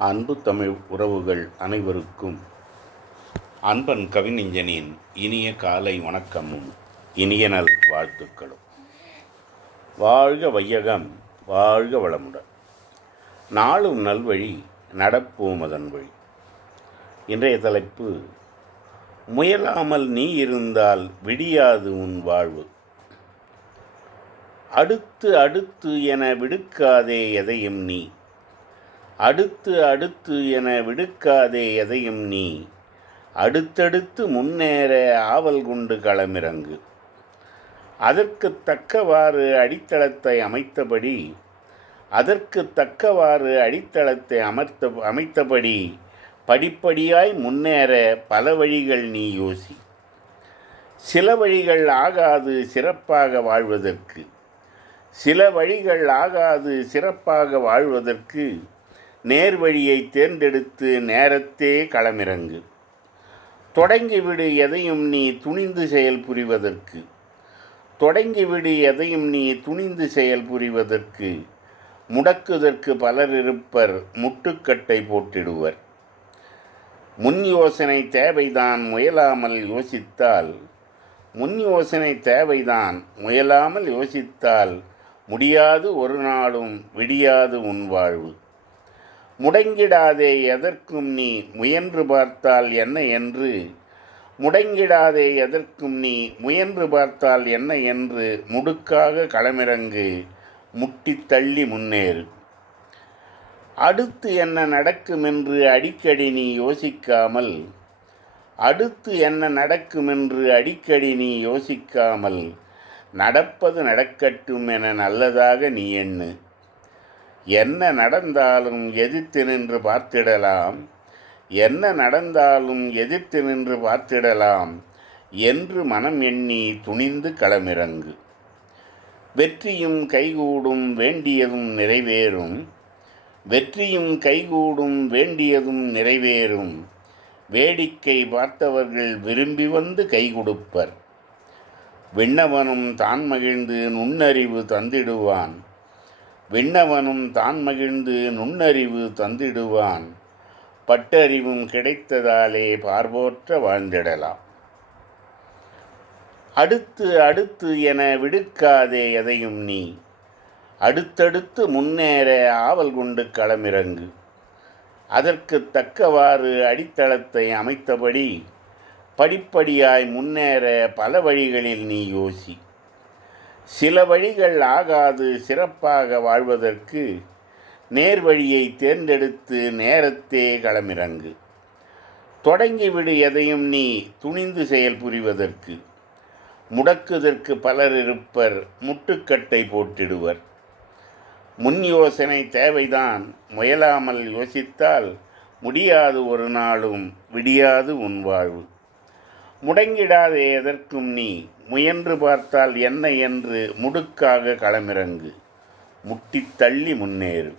அன்பு தமிழ் உறவுகள் அனைவருக்கும் அன்பன் கவிஞனின் இனிய காலை வணக்கமும் இனிய நல் வாழ்த்துக்களும். வாழ்க வையகம் வாழ்க வளமுடன். நாளும் நல்வழி நடப்போம் அதன் வழி. இன்றைய தலைப்பு முயலாமல் நீ இருந்தால் விடியாது உன் வாழ்வு. அடுத்து அடுத்து என விடுக்காதே எதையும் நீ. அடுத்து அடுத்து என விடுக்காதே எதையும் நீ. அடுத்தடுத்து முன்னேற ஆவல் கொண்டு களமிறங்கு. அதற்கு தக்கவாறு அடித்தளத்தை அமைத்தபடி அதற்கு தக்கவாறு அடித்தளத்தை அமர்த்த அமைத்தபடி படிப்படியாய் முன்னேற பல வழிகள் நீ யோசி. சில வழிகள் ஆகாது சிறப்பாக வாழ்வதற்கு. சில வழிகள் ஆகாது சிறப்பாக வாழ்வதற்கு நேர்வழியை தேர்ந்தெடுத்து நேரத்தே களமிறங்கு. தொடங்கிவிடு எதையும் நீ துணிந்து செயல் புரிவதற்கு. தொடங்கிவிடு எதையும் நீ துணிந்து செயல் புரிவதற்கு. முடக்குதற்கு பலர் இருப்பர் முட்டுக்கட்டை போட்டிடுவர். முன் யோசனை தேவைதான் முயலாமல் யோசித்தால். முன் யோசனை தேவைதான் முயலாமல் யோசித்தால். முடியாது ஒரு நாளும் விடியாது உன் வாழ்வு. முடங்கிடாதே எதற்கும் நீ முயன்று பார்த்தால் என்ன என்று. முடங்கிடாதே எதற்கும் நீ முயன்று பார்த்தால் என்ன என்று முடுக்காக களமிறங்கு முட்டி தள்ளி முன்னேறு. அடுத்து என்ன நடக்கும் என்று அடிக்கடி நீ யோசிக்காமல் அடுத்து என்ன நடக்கும் என்று அடிக்கடி நீ யோசிக்காமல் நடப்பது நடக்கட்டும் என நல்லதாக நீ எண்ணு. என்ன நடந்தாலும் எதிர்த்து நின்று பார்த்திடலாம். என்ன நடந்தாலும் எதிர்த்து நின்று பார்த்திடலாம் என்று மனம் எண்ணி துணிந்து களமிறங்கு. வெற்றியும் கைகூடும் வேண்டியதும் நிறைவேறும். வெற்றியும் கைகூடும் வேண்டியதும் நிறைவேறும். வேடிக்கை பார்த்தவர்கள் விரும்பி வந்து கை கொடுப்பர். விண்ணவனும் தான் மகிழ்ந்து நுண்ணறிவு தந்திடுவான். விண்ணவனும் தான் மகிழ்ந்து நுண்ணறிவு தந்திடுவான். பட்டறிவும் கிடைத்ததாலே பார்வோற்ற வாழ்ந்திடலாம். அடுத்து அடுத்து என விடுக்காதே எதையும் நீ. அடுத்தடுத்து முன்னேற ஆவல் கொண்டு களமிறங்கு. அதற்கு தக்கவாறு அடித்தளத்தை அமைத்தபடி படிப்படியாய் முன்னேற பல வழிகளில் நீ யோசி. சில வழிகள் ஆகாது சிறப்பாக வாழ்வதற்கு நேர் வழியை தேர்ந்தெடுத்து நேரத்தே களமிறங்கு. தொடங்கிவிடு எதையும் நீ துணிந்து செயல் புரிவதற்கு. முடக்குதற்கு பலர் இருப்பர் முட்டுக்கட்டை போட்டிடுவர். முன் யோசனை தேவைதான் முயலாமல் யோசித்தால் முடியாது ஒரு நாளும் விடியாது உன் வாழ்வு. முடங்கிடாதே எதற்கும் நீ. முயன்று பார்த்தால் என்ன என்று முடுக்காக களமிறங்கு. முட்டி தள்ளி முன்னேறு.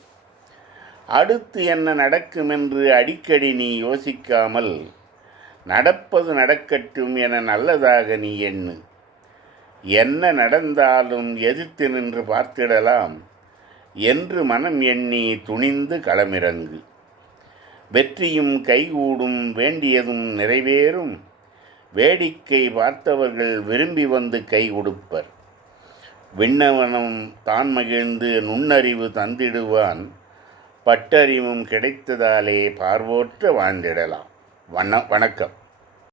அடுத்து என்ன நடக்கும் என்று அடிக்கடி நீ யோசிக்காமல் நடப்பது நடக்கட்டும் என நல்லதாக நீ எண்ணு. என்ன நடந்தாலும் எதிர்த்து நின்று பார்த்திடலாம். என்று மனம் எண்ணி துணிந்து களமிறங்கு. வெற்றியும் கைகூடும் வேண்டியதும் நிறைவேறும். வேடிக்கை பார்த்தவர்கள் விரும்பி வந்து கை கொடுப்பர் விண்ணவனம் தான் மகிழ்ந்து நுண்ணறிவு தந்திடுவான். பட்டறிவும் கிடைத்ததாலே பார்வோற்ற வாழ்ந்திடலாம். வண வணக்கம்.